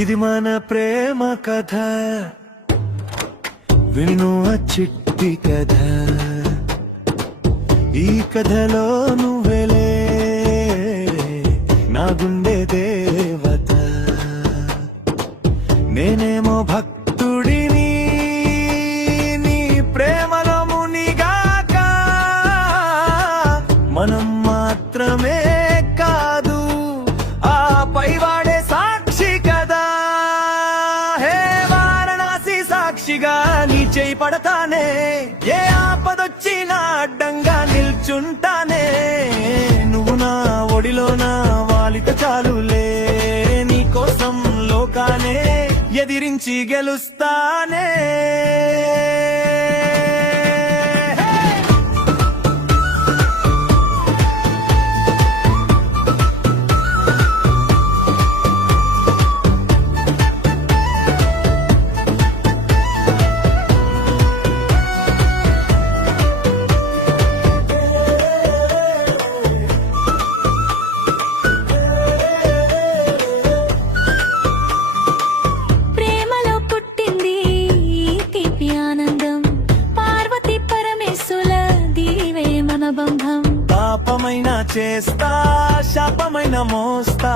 ఇది మన ప్రేమ కథ, విను ఆ చిట్టి కథ. ఈ కథలో నువ్వెలే నా గుండె దేవత, నేనేమో భక్తుడిని నీ ప్రేమలో మునిగాక. మనం మాత్రమే కాదు ఆ పైవాడే సాక్షి కదా. హే వారణాసి సాక్షిగా నీ చేయి పడతానే, ఏ ఆపదొచ్చినా అడ్డంగా నిల్చుంటానే. నువ్వు నా ఒడిలోనా వాలిత చాలులే, నీ కోసం లోకానే ఎదిరించి గెలుస్తానే. పాపమైనా చేస్తా, శాపమైన మోస్తా,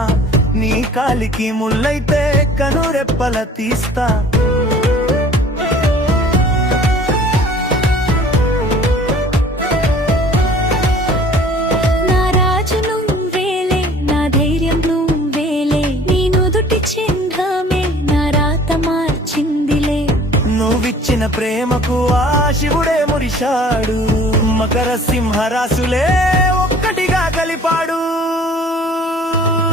నీ కాలికి ముల్లైతే కనురెప్పల తీస్తా. నా రాజు నువ్వేలే, నా ధైర్యం నువ్వేలే, నీ నుదుటి చిహ్నమే నా రాత మార్చిందిలే. నువ్విచ్చిన ప్రేమకు ఆ శివుడే మురిశాడు, మకర సింహరాసులే ఒక్కటిగా కలిపాడు.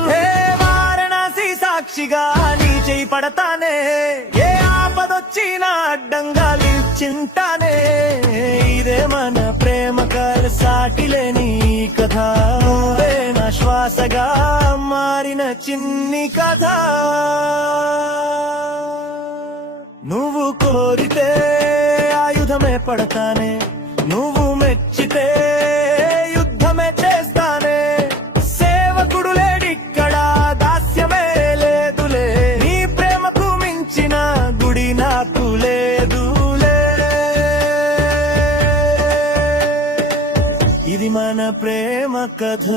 హే వారణాసి సాక్షిగా నీ చేయి పడతానే, ఏ ఆపదొచ్చినా అడ్డంగా నిల్చుంటానే. ఇదే మన ప్రేమ కథ, సాటిలేని కథ, నువ్వే నా శ్వాసగా మారిన చిన్ని కథ. నువ్వు కోరితే ఆయుధమే పడతానే, నువ్వు మెచ్చితే యుద్ధమే చేస్తానే. సేవకుడు లేడిక్కడ, దాస్యమే లేదులే, నీ ప్రేమకు మించిన గుడి నాకు లేదులే. ఇది మన ప్రేమ కథ.